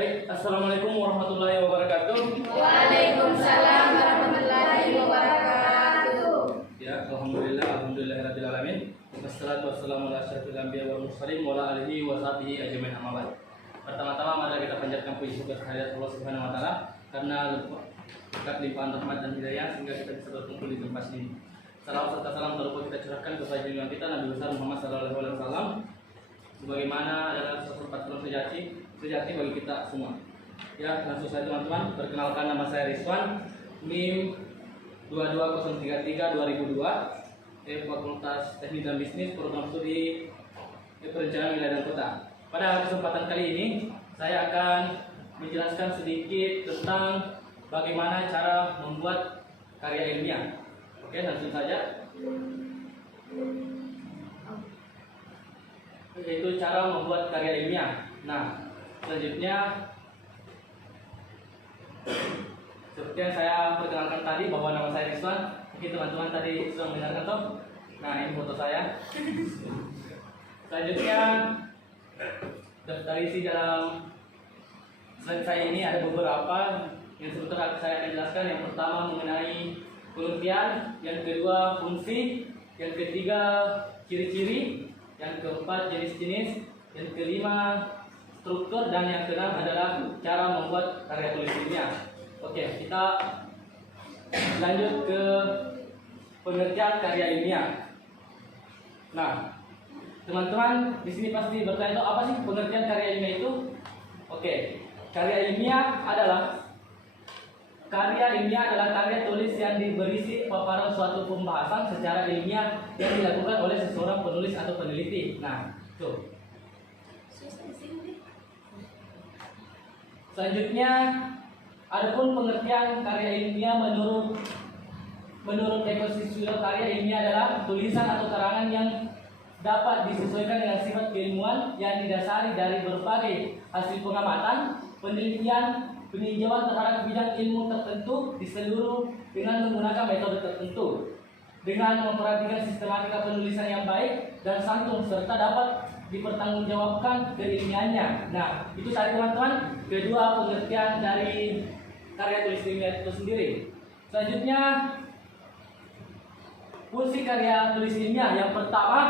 Baik, assalamualaikum warahmatullahi wabarakatuh. Waalaikumsalam warahmatullahi wabarakatuh. Ya, alhamdulillahirabbil alamin. Wassalatu wassalamu ala asyrofil anbiya wal mursalin wa ala alihi wa sahbihi ajmain amma ba'd. Pertama-tama mari kita panjatkan puji syukur kehadirat Allah Subhanahu wa taala karena berkat limpahan rahmat dan hidayah sehingga kita bisa berkumpul di tempat ini. Salam serta salam terlupa kita curahkan kepada junjungan kita Nabi besar Muhammad sallallahu alaihi wasallam sebagaimana adalah sosok patron sejati bagi kita semua. Ya, langsung saja teman-teman, perkenalkan nama saya Rizwan, NIM 22033 2002, Fakultas Teknik dan Bisnis, Program Studi Perencanaan Wilayah dan Kota. Pada kesempatan kali ini, saya akan menjelaskan sedikit tentang bagaimana cara membuat karya ilmiah. Oke, langsung saja. Yaitu cara membuat karya ilmiah. Nah, selanjutnya seperti yang saya perkenalkan tadi bahwa nama saya Rizwan. Mungkin teman-teman tadi sudah mendengarkan toh. Nah, ini foto saya. Selanjutnya daftar isi dalam slide saya ini ada beberapa yang sebentar saya akan jelaskan. Yang pertama mengenai pengertian, yang kedua fungsi, yang ketiga ciri-ciri, yang keempat jenis-jenis, yang kelima struktur, dan yang keenam adalah cara membuat karya tulis ilmiah. Oke, kita lanjut ke pengertian karya ilmiah. Nah, teman-teman di sini pasti bertanya, apa sih pengertian karya ilmiah itu? Oke, karya ilmiah adalah karya tulis yang berisi paparan suatu pembahasan secara ilmiah yang dilakukan oleh seseorang penulis atau peneliti. Nah, tuh. Selanjutnya, adapun pengertian karya ilmiah menurut ekosistem karya ilmiah adalah tulisan atau karangan yang dapat disesuaikan dengan sifat keilmuan yang didasari dari berbagai hasil pengamatan, penelitian, peninjauan terhadap bidang ilmu tertentu di seluruh dengan menggunakan metode tertentu, dengan memperhatikan sistematika penulisan yang baik dan santun serta dapat dipertanggungjawabkan keilmiannya. Nah, itu tadi teman-teman kedua pengertian dari karya tulis ilmiah itu sendiri. Selanjutnya fungsi karya tulis ilmiah. Yang pertama,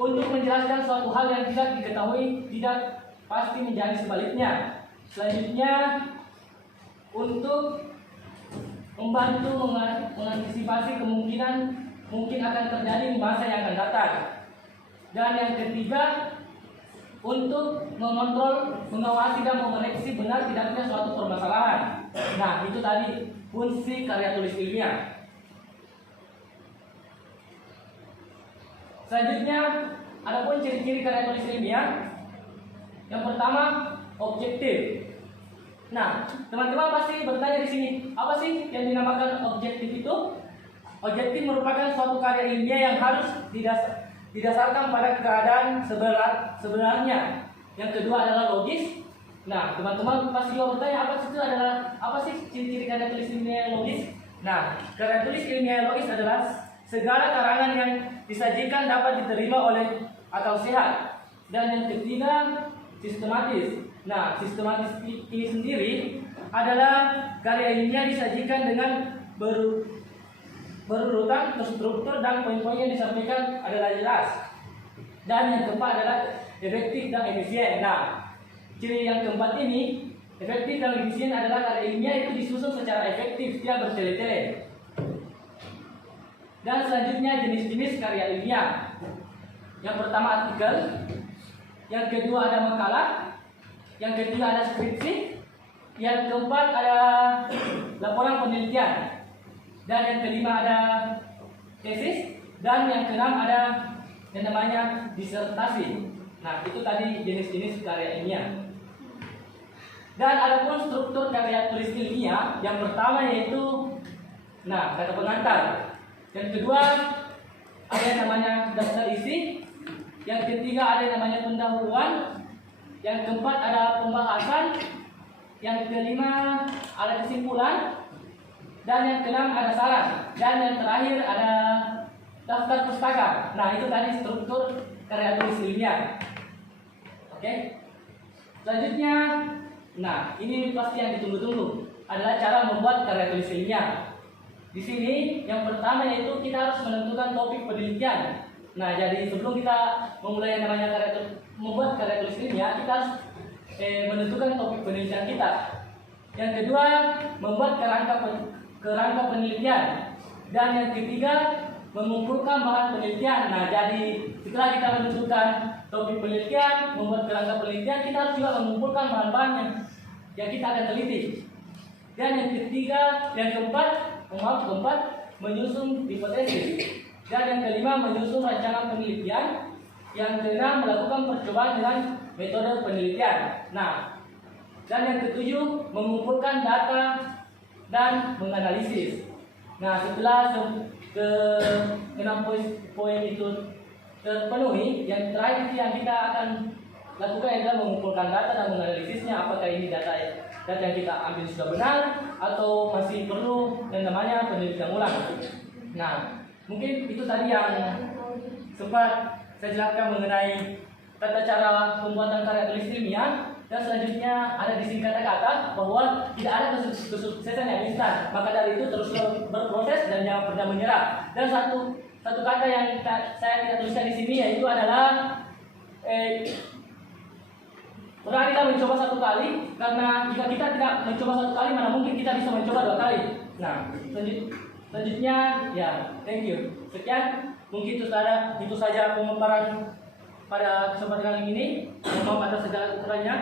untuk menjelaskan suatu hal yang tidak diketahui tidak pasti menjadi sebaliknya. Selanjutnya, untuk membantu mengantisipasi kemungkinan mungkin akan terjadi di masa yang akan datang. Dan yang ketiga, untuk mengontrol, mengawasi dan memeriksa benar tidaknya suatu permasalahan. Nah, itu tadi fungsi karya tulis ilmiah. Selanjutnya, adapun ciri-ciri karya tulis ilmiah. Yang pertama, objektif. Nah, teman-teman pasti bertanya di sini, apa sih yang dinamakan objektif itu? Objektif merupakan suatu karya ilmiah yang harus didasarkan pada keadaan sebenarnya. Yang kedua adalah logis. Nah, teman-teman pasti juga bertanya, apa sih ciri-ciri karya tulis ilmiah yang logis? Nah, karya tulis ilmiah yang logis adalah segala karangan yang disajikan dapat diterima oleh akal sehat. Dan yang ketiga, sistematis. Nah, sistematis ini sendiri adalah karya ilmiah disajikan dengan berurutan, terstruktur, dan poin-poin yang disampaikan adalah jelas. Dan yang keempat adalah efektif dan efisien. Nah, ciri yang keempat ini, efektif dan efisien, adalah karya ilmiah itu disusun secara efektif, tidak bertele-tele. Dan selanjutnya jenis-jenis karya ilmiah. Yang pertama artikel, yang kedua ada makalah, yang ketiga ada skripsi, yang keempat ada laporan penelitian, dan yang kelima ada tesis, dan yang keenam ada yang namanya disertasi. Nah, itu tadi jenis-jenis karya ilmiah. Dan adapun struktur karya tulis ilmiah, yang pertama yaitu kata pengantar. Yang kedua ada yang namanya daftar isi. Yang ketiga ada yang namanya pendahuluan. Yang keempat ada pembahasan. Yang kelima ada kesimpulan. Dan yang keenam ada saran. Dan yang terakhir ada daftar pustaka. Nah, itu tadi struktur karya tulis ilmiah. Oke. Selanjutnya Nah, ini pasti yang ditunggu-tunggu adalah cara membuat karya tulis ilmiah. Di sini yang pertama yaitu kita harus menentukan topik penelitian. Nah, jadi sebelum kita memulai yang namanya membuat karya tulis ilmiah, kita harus menentukan topik penelitian kita. Yang kedua, membuat kerangka penelitian. Dan yang ketiga, mengumpulkan bahan penelitian. Nah, jadi setelah kita menentukan topik penelitian, membuat kerangka penelitian, kita harus juga mengumpulkan bahan-bahan yang kita akan teliti. Dan yang keempat, menyusun hipotesis. Dan yang kelima, menyusun rancangan penelitian. Yang keenam, melakukan percobaan dengan metode penelitian. Nah, dan yang ketujuh, mengumpulkan data dan menganalisis. Nah, setelah ke-6 poin itu terpenuhi, yang terakhir yang kita akan lakukan adalah mengumpulkan data dan menganalisisnya. Apakah ini data yang kita ambil sudah benar atau masih perlu yang namanya penelitian ulang. Nah, mungkin itu tadi yang sempat saya jelaskan mengenai tata cara pembuatan karya tulis ilmiah. Dan selanjutnya ada di sini kata-kata bahwa tidak ada kesuksesan yang instan. Maka dari itu terus berproses dan jangan pernah menyerah. Dan satu kata yang saya tidak tuliskan di sini yaitu adalah beranilah mencoba satu kali, karena jika kita tidak mencoba satu kali, mana mungkin kita bisa mencoba 2 kali. Nah, selanjutnya ya, thank you. Sekian, mungkin itu saja pemaparan pada kesempatan kali ini. Mohon maaf atas segala kekurangannya.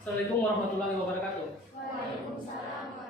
Assalamualaikum warahmatullahi wabarakatuh. Waalaikumsalam.